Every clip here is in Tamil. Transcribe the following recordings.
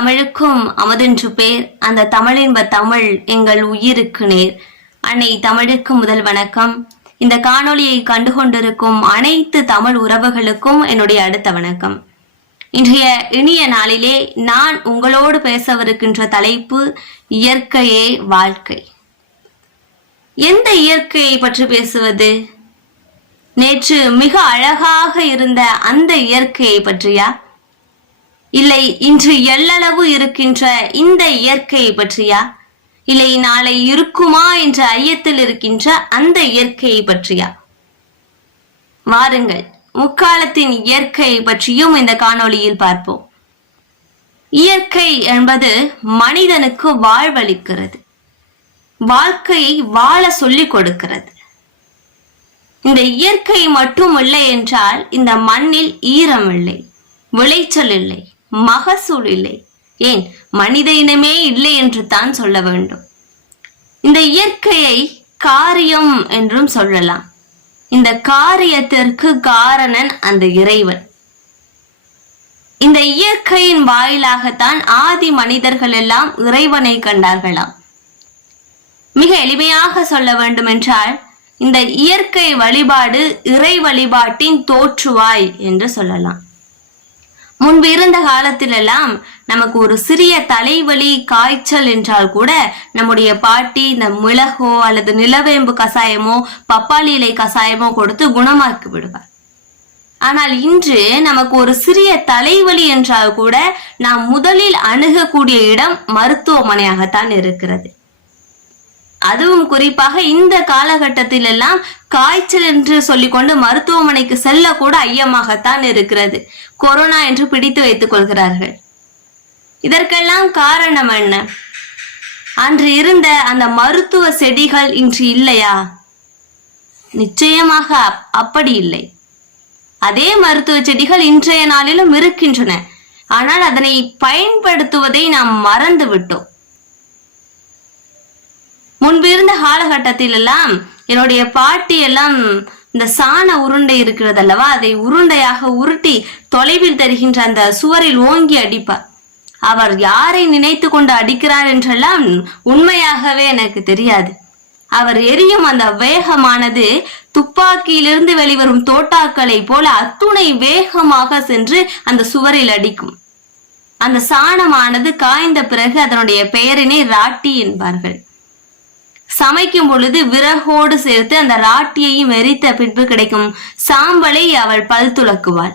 தமிழுக்கும் அமுதென்று பேர், அந்த தமிழின்ப தமிழ் எங்கள் உயிருக்கு நேர். அன்னை தமிழுக்கு முதல் வணக்கம். இந்த காணொளியை கண்டுகொண்டிருக்கும் அனைத்து தமிழ் உறவுகளுக்கும் என்னுடைய அடுத்த வணக்கம். இன்றைய இனிய நாளிலே நான் உங்களோடு பேசவிருக்கின்ற தலைப்பு இயற்கையே வாழ்க்கை. எந்த இயற்கையை பற்றி பேசுவது? நேற்று மிக அழகாக இருந்த அந்த இயற்கையை பற்றியா, இல்லை இன்று எல்லளவு இருக்கின்ற இந்த இயற்கையை பற்றியா, இல்லை நாளை இருக்குமா என்ற ஐயத்தில் இருக்கின்ற அந்த இயற்கையை பற்றியா? வாருங்கள், முக்காலத்தின் இயற்கையை பற்றியும் இந்த காணொளியில் பார்ப்போம். இயற்கை என்பது மனிதனுக்கு வாழ்வளிக்கிறது, வாழ்க்கையை வாழ சொல்லிக் கொடுக்கிறது. இந்த இயற்கை மட்டும் இல்லை என்றால் இந்த மண்ணில் ஈரம் இல்லை, விளைச்சல் இல்லை, மகசூல் இல்லை, ஏன் மனித இனமே இல்லை என்று தான் சொல்ல வேண்டும். இந்த இயற்கையை காரியம் என்றும் சொல்லலாம். இந்த காரியத்திற்கு காரணன் அந்த இறைவன். இந்த இயற்கையின் வாயிலாகத்தான் ஆதி மனிதர்கள் எல்லாம் இறைவனை கண்டார்களாம். மிக எளிமையாக சொல்ல வேண்டும் என்றால் இந்த இயற்கை வழிபாடு இறை வழிபாட்டின் தோற்றுவாய் என்று சொல்லலாம். முன்பு இருந்த காலத்திலெல்லாம் நமக்கு ஒரு சிறிய தலைவலி காய்ச்சல் என்றால் கூட நம்முடைய பாட்டி இந்த மிளகோ அல்லது நிலவேம்பு கசாயமோ பப்பாளி இலை கசாயமோ கொடுத்து குணமாக்கி விடுவார். ஆனால் இன்று நமக்கு ஒரு சிறிய தலைவலி என்றால் கூட நாம் முதலில் அணுகக்கூடிய இடம் மருத்துவமனையாகத்தான் இருக்கிறது. அதுவும் குறிப்பாக இந்த காலகட்டத்தில் எல்லாம் காய்ச்சல் என்று சொல்லிக்கொண்டு மருத்துவமனைக்கு செல்ல கூட ஐயமாகத்தான் இருக்கிறது. கொரோனா என்று பிடித்து வைத்துக் கொள்கிறார்கள். இதற்கெல்லாம் காரணம் என்ன? அன்று இருந்த அந்த மருத்துவ செடிகள் இன்று இல்லையா? நிச்சயமாக அப்படி இல்லை. அதே மருத்துவ செடிகள் இன்றைய நாளிலும் இருக்கின்றன. ஆனால் அதனை பயன்படுத்துவதை நாம் மறந்து விட்டோம். முன்பு இருந்த காலகட்டத்தில் எல்லாம் என்னுடைய பாட்டி எல்லாம் இந்த சாண உருண்டை இருக்கிறது அல்லவா, அதை உருண்டையாக உருட்டி தொலைவில் தருகின்ற அந்த சுவரில் ஓங்கி அடிப்பார். அவர் யாரை நினைத்து கொண்டு அடிக்கிறார் என்றெல்லாம் உண்மையாகவே எனக்கு தெரியாது. அவர் எரியும் அந்த வேகமானது துப்பாக்கியிலிருந்து வெளிவரும் தோட்டாக்களை போல அத்துணை வேகமாக சென்று அந்த சுவரில் அடிக்கும். அந்த சாணமானது காய்ந்த பிறகு அதனுடைய பெயரினை ராட்டி என்பார்கள். சமைக்கும் பொழுது விறகோடு சேர்த்து அந்த ராட்டியையும் எரித்த பின்பு கிடைக்கும் சாம்பலை அவள் பல் துலக்குவாள்.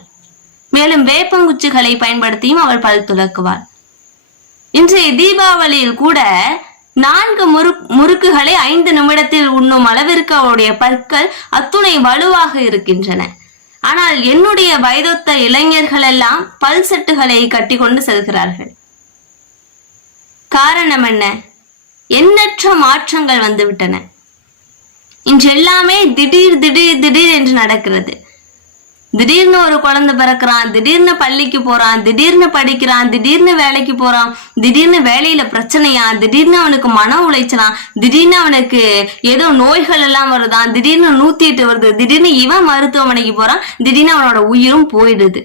மேலும் வேப்பங்குச்சிகளை பயன்படுத்தியும் அவள் பல் துலக்குவாள். இன்றைய தீபாவளியில் கூட 4 முறுக்குகளை 5 நிமிடத்தில் உண்ணும் அளவிற்கு அவளுடைய பற்கள் அத்துணை வலுவாக இருக்கின்றன. ஆனால் என்னுடைய வயதொத்த இளைஞர்கள் எல்லாம் பல் செட்டுகளை கட்டி கொண்டு செல்கிறார்கள். காரணம் என்ன? எண்ணற்ற மாற்றங்கள் வந்துவிட்டன. இன்று எல்லாமே திடீர் திடீர் திடீர் என்று நடக்கிறது. திடீர்னு ஒரு குழந்தை பிறக்கிறான், திடீர்னு பள்ளிக்கு போறான், திடீர்னு படிக்கிறான், திடீர்னு வேலைக்கு போறான், திடீர்னு வேலையில பிரச்சனையா, திடீர்னு அவனுக்கு மன உளைச்சலாம், திடீர்னு அவனுக்கு ஏதோ நோய்கள் எல்லாம் வருதான், திடீர்னு 108 வருது, திடீர்னு இவன் மருத்துவமனைக்கு போறான், திடீர்னு அவனோட உயிரும் போயிடுது.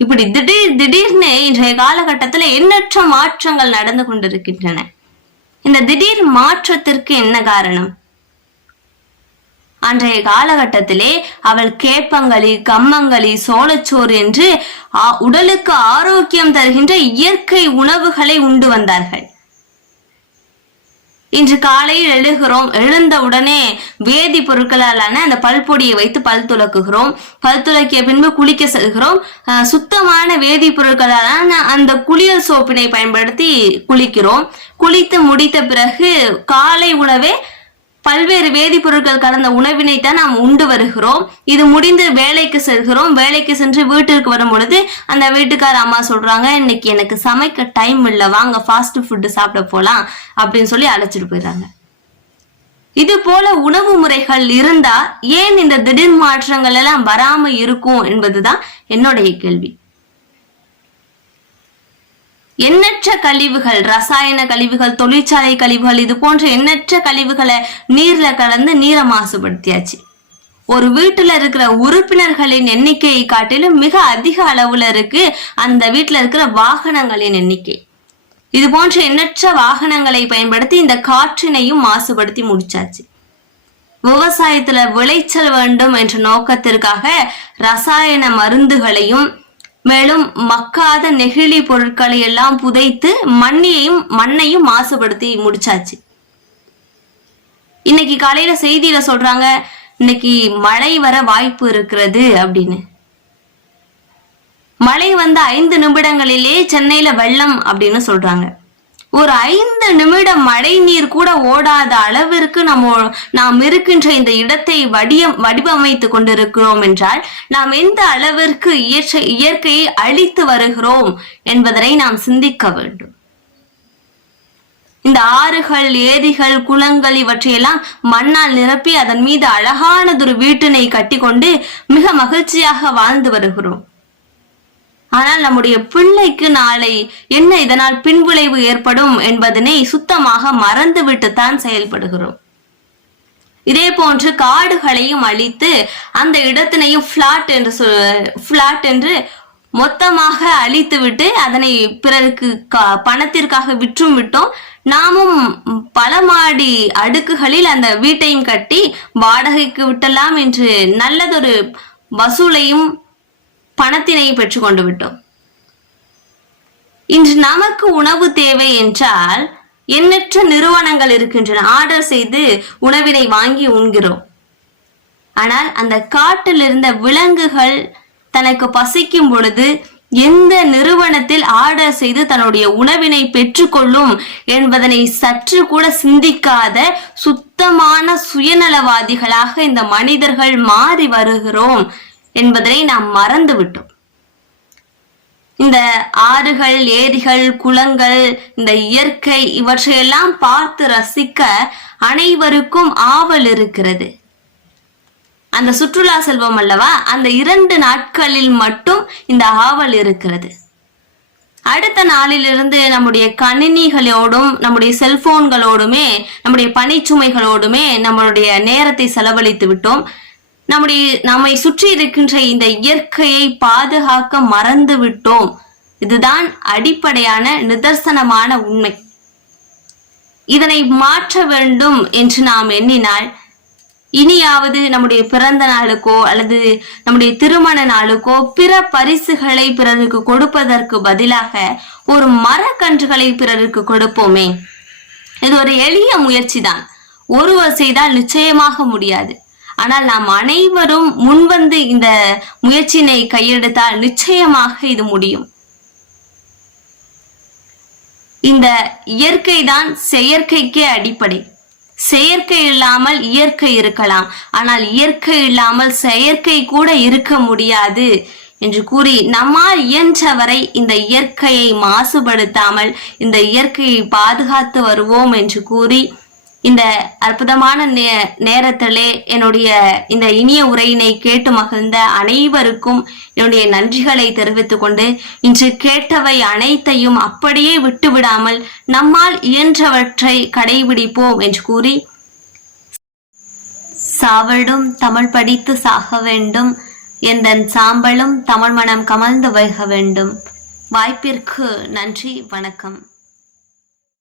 இப்படி திடீர் திடீர்னு இன்றைய காலகட்டத்துல எண்ணற்ற மாற்றங்கள் நடந்து கொண்டிருக்கின்றன. இந்த திடீர் மாற்றத்திற்கு என்ன காரணம்? அன்றைய காலகட்டத்திலே அவள் கேப்பங்களி, கம்மங்களி, சோளச்சோறு என்று உடலுக்கு ஆரோக்கியம் தருகின்ற இயற்கை உணவுகளை உண்டு வந்தார்கள். இன்று காலையில் எழுந்த உடனே வேதி பொருட்களாலான அந்த பல்பொடியை வைத்து பல் துலக்குகிறோம். பல் துலக்கிய பின்பு குளிக்க செல்கிறோம். சுத்தமான வேதி பொருட்களாலான அந்த குளியல் சோப்பினை பயன்படுத்தி குளிக்கிறோம். குளித்து முடித்த பிறகு காலை உணவே பல்வேறு வேதிப்பொருட்கள் கலந்த உணவினை தான் நாம் உண்டு வருகிறோம். இது முடிந்து வேலைக்கு செல்கிறோம். வேலைக்கு சென்று வீட்டிற்கு வரும் பொழுது அந்த வீட்டுக்கார அம்மா சொல்றாங்க, இன்னைக்கு எனக்கு சமைக்க டைம் இல்லை, வாங்க ஃபாஸ்ட் ஃபுட்டு சாப்பிட போலாம் அப்படின்னு சொல்லி அழைச்சிட்டு போயிடுறாங்க. இது போல உணவு முறைகள் இருந்தா ஏன் இந்த திடீர் மாற்றங்கள் எல்லாம் வராம இருக்கும் என்பதுதான் என்னுடைய கேள்வி. எண்ணற்ற கழிவுகள், ரசாயன கழிவுகள், தொழிற்சாலை கழிவுகள், இது போன்ற எண்ணற்ற கழிவுகளை நீர்ல கலந்து நீரை மாசுபடுத்தியாச்சு. ஒரு வீட்டுல இருக்கிற உறுப்பினர்களின் எண்ணிக்கையை காட்டிலும் மிக அதிக அளவுல இருக்கு அந்த வீட்டுல இருக்கிற வாகனங்களின் எண்ணிக்கை. இது போன்ற எண்ணற்ற வாகனங்களை பயன்படுத்தி இந்த காற்றினையும் மாசுபடுத்தி முடிச்சாச்சு. விவசாயத்துல விளைச்சல் வேண்டும் என்ற நோக்கத்திற்காக ரசாயன மருந்துகளையும் மேலும் மக்காத நெகிழி பொருட்களை எல்லாம் புதைத்து மண்ணையும் மாசுபடுத்தி முடிச்சாச்சு. இன்னைக்கு காலையில செய்தியில சொல்றாங்க, இன்னைக்கு மழை வர வாய்ப்பு இருக்கிறது அப்படின்னு. மழை வந்த 5 நிமிடங்களிலே சென்னையில வெள்ளம் அப்படின்னு சொல்றாங்க. ஒரு 5 நிமிடம் மழை நீர் கூட ஓடாத அளவிற்கு நாம் இருக்கின்ற இந்த இடத்தை வடிவமைத்து கொண்டிருக்கிறோம் என்றால் நாம் எந்த அளவிற்கு இயற்கையை அழித்து வருகிறோம் என்பதனை நாம் சிந்திக்க வேண்டும். இந்த ஆறுகள், ஏரிகள், குளங்கள் இவற்றையெல்லாம் மண்ணால் நிரப்பி அதன் மீது அழகானதொரு வீட்டினை கட்டி கொண்டு மிக மகிழ்ச்சியாக வாழ்ந்து வருகிறோம். ஆனால் நம்முடைய பிள்ளைக்கு நாளை என்ன இதனால் பின்விளைவு ஏற்படும் என்பதனை சுத்தமாக மறந்துவிட்டுத்தான் செயல்படுகிறோம். இதே போன்று காடுகளையும் அழித்து அந்த இடத்தினையும் பிளாட் என்று மொத்தமாக அழித்துவிட்டு அதனை பிறருக்கு பணத்திற்காக விற்றும் விட்டோம். நாமும் பல மாடி அடுக்குகளில் அந்த வீட்டையும் கட்டி வாடகைக்கு விட்டலாம் என்று நல்லதொரு வசூலையும் பணத்தினை பெற்றுக் கொண்டு விட்டோம். இன்று நமக்கு உணவு தேவை என்றால் எண்ணற்ற நிறுவனங்கள் இருக்கின்றன. ஆர்டர் செய்து உணவினை வாங்கி உண்கிறோம். ஆனால் அந்த காட்டில் இருந்த விலங்குகள் தனக்கு பசிக்கும் பொழுது எந்த நிறுவனத்தில் ஆர்டர் செய்து தன்னுடைய உணவினை பெற்றுக்கொள்ளும் என்பதனை சற்று கூட சிந்திக்காத சுத்தமான சுயநலவாதிகளாக இந்த மனிதர்கள் மாறி வருகிறோம் என்பதனை நாம் மறந்து விட்டோம். இந்த ஆறுகள், ஏரிகள், குளங்கள், இந்த இயற்கை இவற்றையெல்லாம் பார்த்து ரசிக்க அனைவருக்கும் ஆவல் இருக்கிறது. அந்த சுற்றுலா செல்வம் அல்லவா, அந்த 2 நாட்களில் மட்டும் இந்த ஆவல் இருக்கிறது. அடுத்த நாளிலிருந்து நம்முடைய கணினிகளோடும் நம்முடைய செல்போன்களோடுமே நம்முடைய பணிச்சுமைகளோடுமே நம்மளுடைய நேரத்தை செலவழித்து விட்டோம். நம்மை சுற்றி இருக்கின்ற இந்த இயற்கையை பாதுகாக்க மறந்து விட்டோம். இதுதான் அடிப்படையான நிதர்சனமான உண்மை. இதனை மாற்ற வேண்டும் என்று நாம் எண்ணினால் இனியாவது நம்முடைய பிறந்த நாளுக்கோ அல்லது நம்முடைய திருமண நாளுக்கோ பிற பரிசுகளை பிறருக்கு கொடுப்பதற்கு பதிலாக ஒரு மரக்கன்றுகளை பிறருக்கு கொடுப்போமே. இது ஒரு எளிய முயற்சி தான். ஒருவர் செய்தால் நிச்சயமாக முடியாது. ஆனால் நாம் அனைவரும் முன்வந்து இந்த முயற்சியினை கையெடுத்தால் நிச்சயமாக இது முடியும். இந்த இயற்கை தான் செயற்கைக்கே அடிப்படை. செயற்கை இல்லாமல் இயற்கை இருக்கலாம், ஆனால் இயற்கை இல்லாமல் செயற்கை கூட இருக்க முடியாது என்று கூறி நம்மால் இயன்றவரை இந்த இயற்கையை மாசுபடுத்தாமல் இந்த இயற்கையை பாதுகாத்து வருவோம் என்று கூறி இந்த அற்புதமான நேரத்திலே என்னுடைய இந்த இனிய உரையினை கேட்டு மகிழ்ந்த அனைவருக்கும் என்னுடைய நன்றிகளை தெரிவித்துக் கொண்டு இன்று கேட்டவை அனைத்தையும் அப்படியே விட்டுவிடாமல் நம்மால் இயன்றவற்றை கடைபிடிப்போம் என்று கூறி, சாவடும் தமிழ் படித்து சாக வேண்டும், எந்தன் சாம்பலும் தமிழ் மனம் கமழ்ந்து வைக வேண்டும். வாய்ப்பிற்கு நன்றி, வணக்கம்.